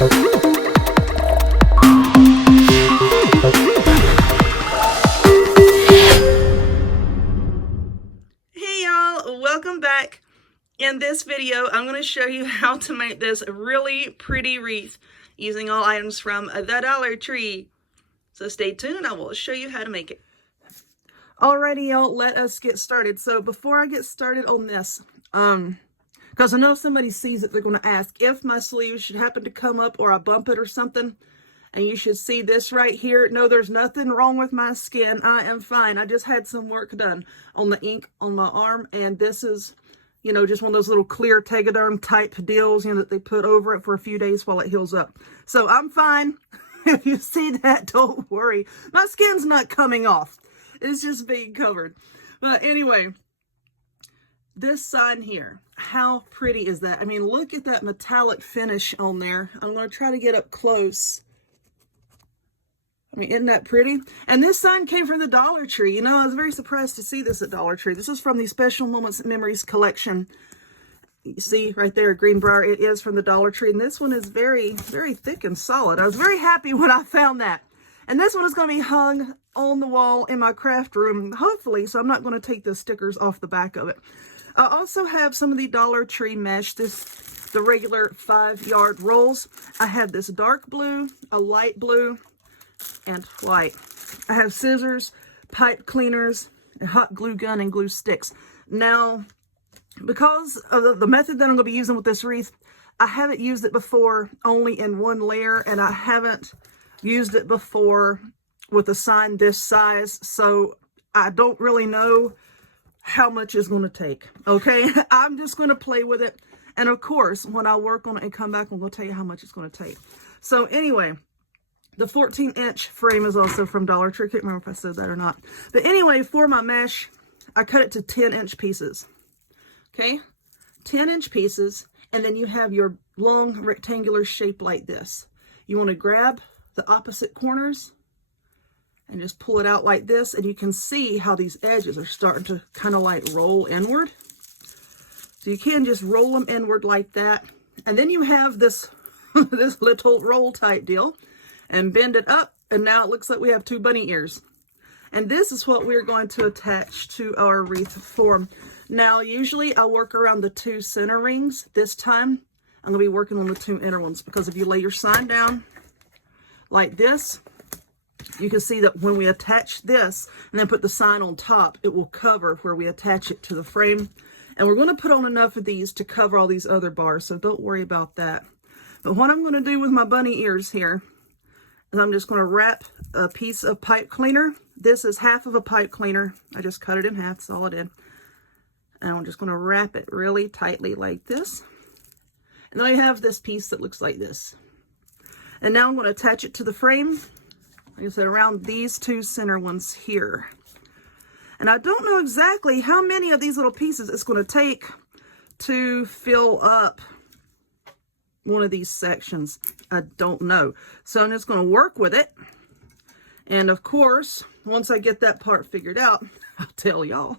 Hey y'all, welcome back. In this video, I'm going to show you how to make this really pretty wreath using all items from the Dollar Tree. So stay tuned and I will show you how to make it. Alrighty y'all, let us get started. So before I get started on this, because I know if somebody sees it, they're going to ask if my sleeve should happen to come up or I bump it or something. And you should see this right here. No, there's nothing wrong with my skin. I am fine. I just had some work done on the ink on my arm. And this is, you know, just one of those little clear Tegaderm type deals, you know, that they put over it for a few days while it heals up. So I'm fine. If you see that, don't worry. My skin's not coming off. It's just being covered. But anyway, this sign here, how pretty is that? I mean, look at that metallic finish on there. I'm going to try to get up close. I mean, isn't that pretty? And this sign came from the Dollar Tree. You know, I was very surprised to see this at Dollar Tree. This is from the Special Moments and Memories collection. You see right there, Greenbrier, it is from the Dollar Tree. And this one is very, very thick and solid. I was very happy when I found that. And this one is going to be hung on the wall in my craft room, hopefully, so I'm not going to take the stickers off the back of it. I also have some of the Dollar Tree mesh, the regular 5-yard rolls. I have this dark blue, a light blue, and white. I have scissors, pipe cleaners, a hot glue gun, and glue sticks. Now, because of the method that I'm going to be using with this wreath, I haven't used it before only in one layer, and I haven't used it before with a sign this size, so I don't really know how much it's going to take, okay? I'm just going to play with it, and of course, when I work on it and come back, I'm going to tell you how much it's going to take. So anyway, the 14-inch frame is also from Dollar Tree. I can't remember if I said that or not. But anyway, for my mesh, I cut it to 10-inch pieces. Okay? 10-inch pieces. And then you have your long rectangular shape like this. You want to grab the opposite corners and just pull it out like this. And you can see how these edges are starting to kind of like roll inward. So you can just roll them inward like that. And then you have this, this little roll type deal. And bend it up, and now it looks like we have 2 bunny ears. And this is what we're going to attach to our wreath form. Now, usually I work around the 2 center rings. This time, I'm going to be working on the 2 inner ones, because if you lay your sign down like this, you can see that when we attach this and then put the sign on top, it will cover where we attach it to the frame. And we're going to put on enough of these to cover all these other bars, so don't worry about that. But what I'm going to do with my bunny ears here, and I'm just going to wrap a piece of pipe cleaner. This is half of a pipe cleaner. I just cut it in half, that's all I did. And I'm just going to wrap it really tightly like this. And then I have this piece that looks like this. And now I'm going to attach it to the frame. Like I said, around these 2 center ones here. And I don't know exactly how many of these little pieces it's going to take to fill up one of these sections. I don't know. So I'm just going to work with it. And of course, once I get that part figured out, I'll tell y'all.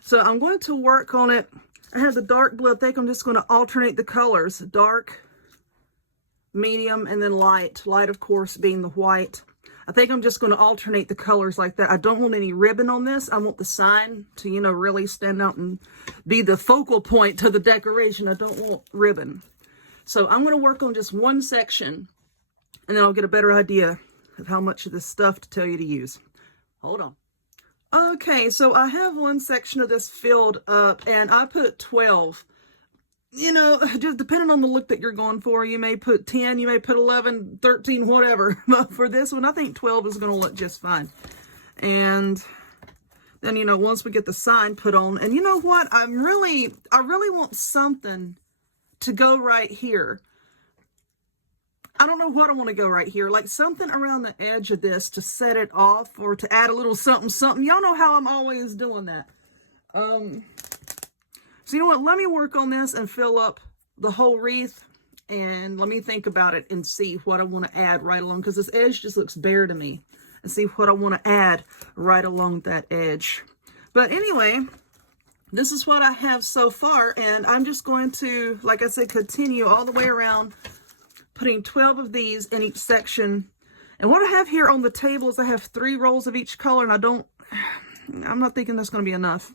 So I'm going to work on it. I have the dark blue. I think I'm just going to alternate the colors. Dark, medium, and then light. Light, of course, being the white. I think I'm just going to alternate the colors like that. I don't want any ribbon on this. I want the sign to, you know, really stand out and be the focal point to the decoration. I don't want ribbon. So I'm going to work on just one section, and then I'll get a better idea of how much of this stuff to tell you to use. Hold on. Okay, so I have one section of this filled up, and I put 12. You know, just depending on the look that you're going for, you may put 10, you may put 11, 13, whatever. But for this one, I think 12 is going to look just fine. And then, you know, once we get the sign put on, and you know what? I really want something to go right here. I don't know what I want to go right here. Like something around the edge of this to set it off, or to add a little something, something. Y'all know how I'm always doing that. So you know what? Let me work on this and fill up the whole wreath. And let me think about it and see what I want to add right along. Because this edge just looks bare to me. And see what I want to add right along that edge. But anyway, this is what I have so far, and I'm just going to, like I said, continue all the way around, putting 12 of these in each section. And what I have here on the table is I have 3 rolls of each color, and I'm not thinking that's going to be enough.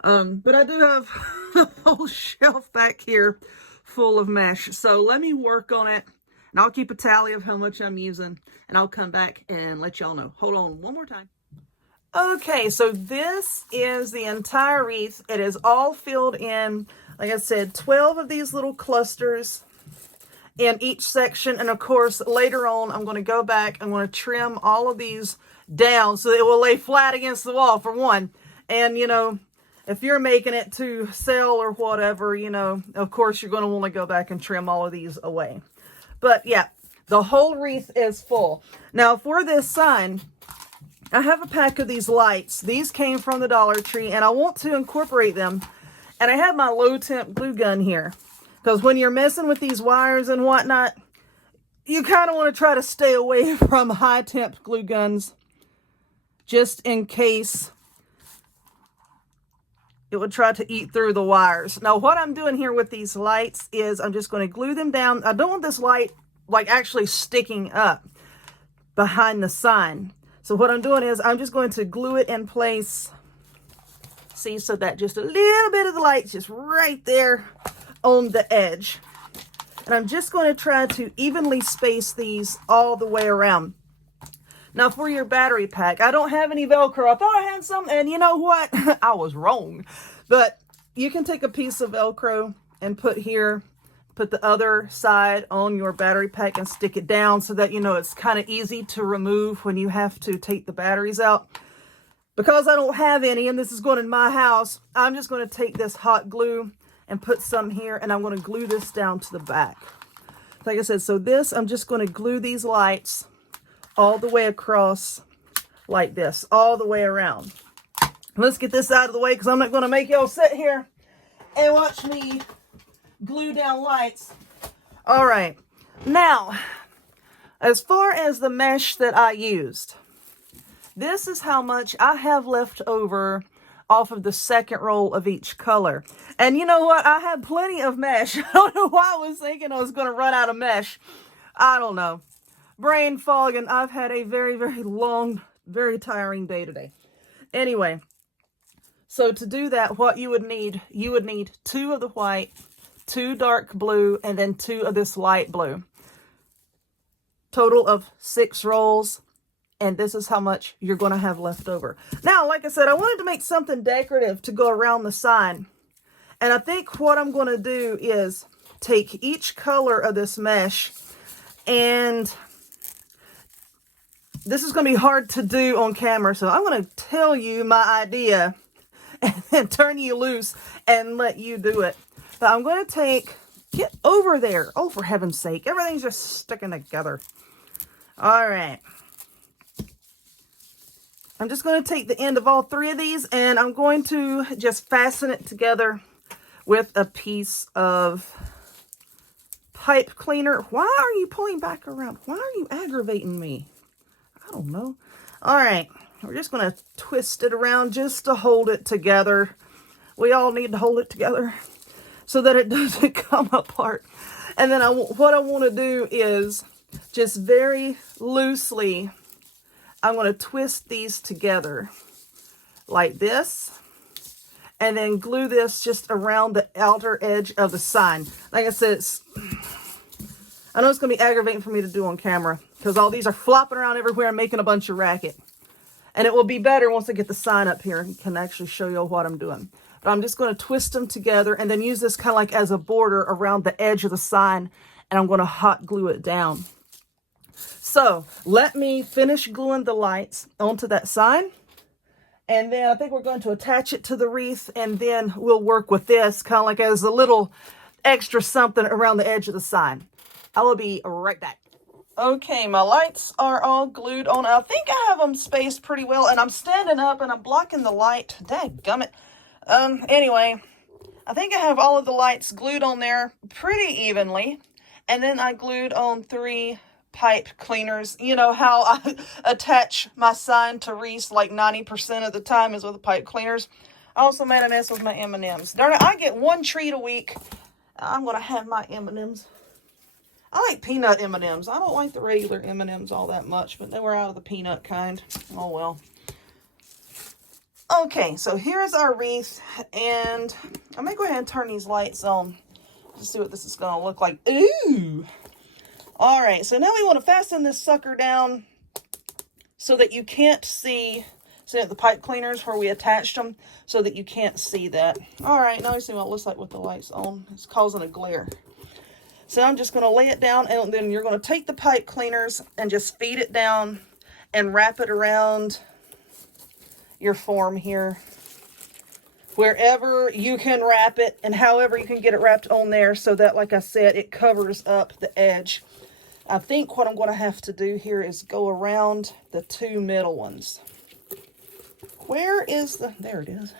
But I do have a whole shelf back here full of mesh. So let me work on it, and I'll keep a tally of how much I'm using, and I'll come back and let y'all know. Hold on one more time. Okay, so this is the entire wreath. It is all filled in, like I said, 12 of these little clusters in each section. And of course, later on, I'm going to go back. I'm going to trim all of these down so it will lay flat against the wall, for one. And, you know, if you're making it to sell or whatever, you know, of course, you're going to want to go back and trim all of these away. But yeah, the whole wreath is full. Now, for this sign, I have a pack of these lights. These came from the Dollar Tree, and I want to incorporate them. And I have my low temp glue gun here, because when you're messing with these wires and whatnot, you kind of want to try to stay away from high temp glue guns, just in case it would try to eat through the wires. Now, what I'm doing here with these lights is I'm just going to glue them down. I don't want this light like actually sticking up behind the sign. So what I'm doing is I'm just going to glue it in place. See, so that just a little bit of the light's just right there on the edge. And I'm just going to try to evenly space these all the way around. Now, for your battery pack, I don't have any Velcro. I thought I had some, and you know what? I was wrong. But you can take a piece of Velcro and put here, put the other side on your battery pack and stick it down so that, you know, it's kind of easy to remove when you have to take the batteries out. Because I don't have any, and this is going in my house, I'm just going to take this hot glue and put some here, and I'm going to glue this down to the back. Like I said, so this, I'm just going to glue these lights all the way across like this, all the way around. Let's get this out of the way, because I'm not going to make y'all sit here and watch me glue down lights. All right, now, as far as the mesh that I used, this is how much I have left over off of the second roll of each color. And you know what? I had plenty of mesh. I don't know why I was thinking I was going to run out of mesh. I don't know. Brain fog, and I've had a very, very long, very tiring day today. Anyway, so to do that, what you would need 2 of the white, 2 dark blue, and then 2 of this light blue. Total of 6 rolls. And this is how much you're going to have left over. Now, like I said, I wanted to make something decorative to go around the sign. And I think what I'm going to do is take each color of this mesh, and this is going to be hard to do on camera, so I'm going to tell you my idea and then turn you loose and let you do it. But I'm going to get over there. Oh, for heaven's sake, everything's just sticking together. All right. I'm just going to take the end of all 3 of these, and I'm going to just fasten it together with a piece of pipe cleaner. Why are you pulling back around? Why are you aggravating me? I don't know. All right, we're just going to twist it around just to hold it together. We all need to hold it together so that it doesn't come apart. And then what I want to do is just very loosely, I'm going to twist these together like this, and then glue this just around the outer edge of the sign. Like I said, I know it's going to be aggravating for me to do on camera, because all these are flopping around everywhere and making a bunch of racket. And it will be better once I get the sign up here and can actually show you what I'm doing. But I'm just going to twist them together and then use this kind of like as a border around the edge of the sign, and I'm going to hot glue it down. So let me finish gluing the lights onto that sign, and then I think we're going to attach it to the wreath, and then we'll work with this kind of like as a little extra something around the edge of the sign. I will be right back. Okay, my lights are all glued on. I think I have them spaced pretty well, and I'm standing up and I'm blocking the light. Dadgummit. Anyway, I think I have all of the lights glued on there pretty evenly, and then I glued on 3 pipe cleaners. You know how I attach my sign to wreaths like 90% of the time is with the pipe cleaners. I also made a mess with my M&Ms. Darn it, I get 1 treat a week. I'm going to have my M&Ms. I like peanut M&Ms. I don't like the regular M&Ms all that much, but they were out of the peanut kind. Oh well. Okay, so here's our wreath, and I'm going to go ahead and turn these lights on to see what this is going to look like. Ooh! All right, so now we want to fasten this sucker down so that you can't see the pipe cleaners where we attached them, so that you can't see that. All right, now you see what it looks like with the lights on. It's causing a glare. So I'm just going to lay it down, and then you're going to take the pipe cleaners and just feed it down and wrap it around your form here, wherever you can wrap it and however you can get it wrapped on there, so that, like I said, it covers up the edge. I think what I'm going to have to do here is go around the two middle ones. Where is the... There it is.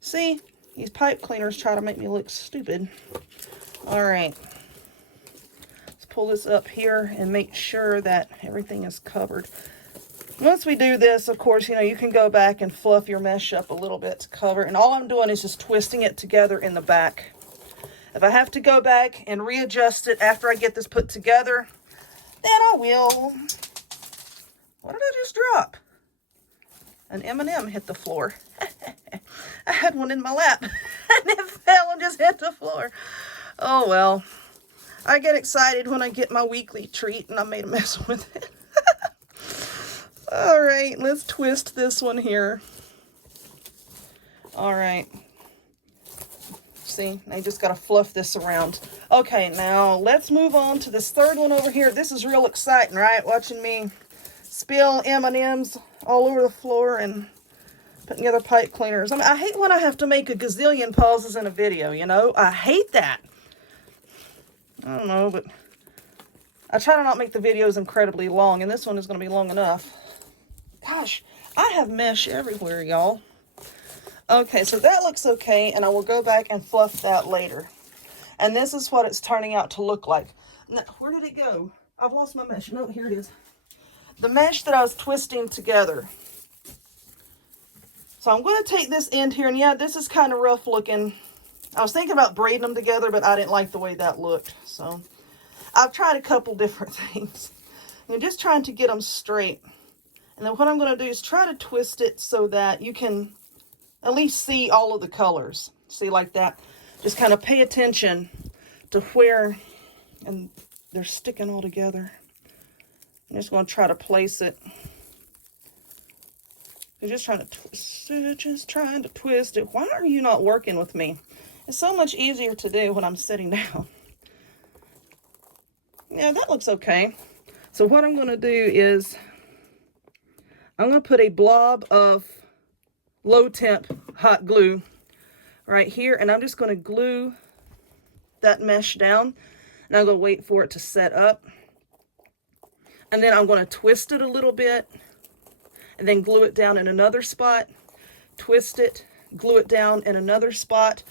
See? These pipe cleaners try to make me look stupid. All right. Let's pull this up here and make sure that everything is covered. Once we do this, of course, you can go back and fluff your mesh up a little bit to cover. And all I'm doing is just twisting it together in the back. If I have to go back and readjust it after I get this put together, then I will. What did I just drop? An M&M hit the floor. I had one in my lap and it fell and just hit the floor. Oh well. I get excited when I get my weekly treat and I made a mess with it. All right, let's twist this one here. All right. See, I just got to fluff this around. Okay, now let's move on to this third one over here. This is real exciting, right? Watching me spill M&Ms all over the floor and putting together pipe cleaners. I mean, I hate when I have to make a gazillion pauses in a video, I hate that. I don't know, but I try to not make the videos incredibly long, and this one is going to be long enough. Gosh, I have mesh everywhere, y'all. Okay, so that looks okay, and I will go back and fluff that later. And this is what it's turning out to look like. Now, where did it go? I've lost my mesh. No, here it is. The mesh that I was twisting together. So I'm going to take this end here, and yeah, this is kind of rough looking. I was thinking about braiding them together, but I didn't like the way that looked. So I've tried a couple different things. I'm just trying to get them straight. And then what I'm going to do is try to twist it so that you can at least see all of the colors. See, like that. Just kind of pay attention to where, and they're sticking all together. I'm just going to try to place it. I'm just trying to twist it, just trying to twist it. Why are you not working with me? It's so much easier to do when I'm sitting down. Yeah, that looks okay. So what I'm going to do is I'm going to put a blob of low temp hot glue right here, and I'm just going to glue that mesh down, and I'm going to wait for it to set up, and then I'm going to twist it a little bit and then glue it down in another spot, twist it, glue it down in another spot,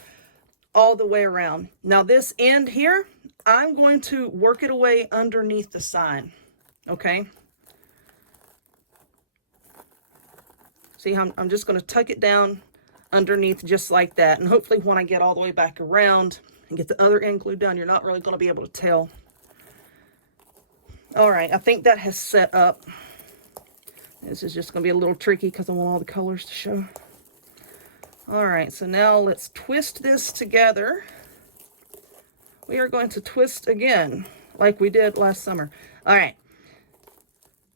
all the way around. Now this end here, I'm going to work it away underneath the sign. Okay, see how I'm just going to tuck it down underneath just like that, and hopefully when I get all the way back around and get the other end glued down, you're not really going to be able to tell. All right, I think that has set up. This is just going to be a little tricky because I want all the colors to show. All right, so now let's twist this together. We are going to twist again like we did last summer. All right,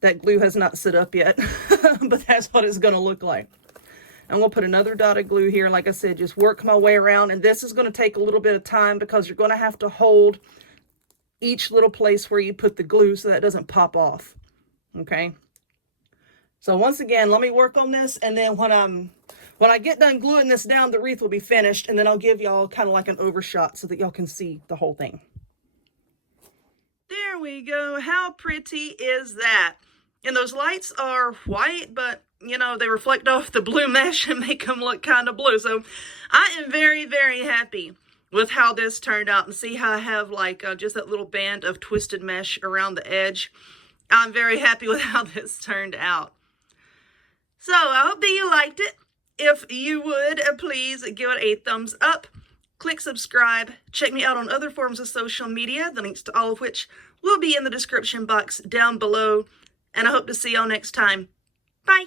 that glue has not set up yet, but that's what it's going to look like. I'm going to put another dot of glue here. Like I said, just work my way around, and this is going to take a little bit of time because you're going to have to hold each little place where you put the glue so that it doesn't pop off. Okay. So once again, let me work on this, and then when I get done gluing this down, the wreath will be finished, and then I'll give y'all kind of like an overshot so that y'all can see the whole thing. There we go. How pretty is that? And those lights are white, but they reflect off the blue mesh and make them look kind of blue. So I am very, very happy with how this turned out. And see how I have like just that little band of twisted mesh around the edge. I'm very happy with how this turned out. So I hope that you liked it. If you would, please give it a thumbs up. click subscribe, check me out on other forms of social media, the links to all of which will be in the description box down below, and I hope to see y'all next time. Bye!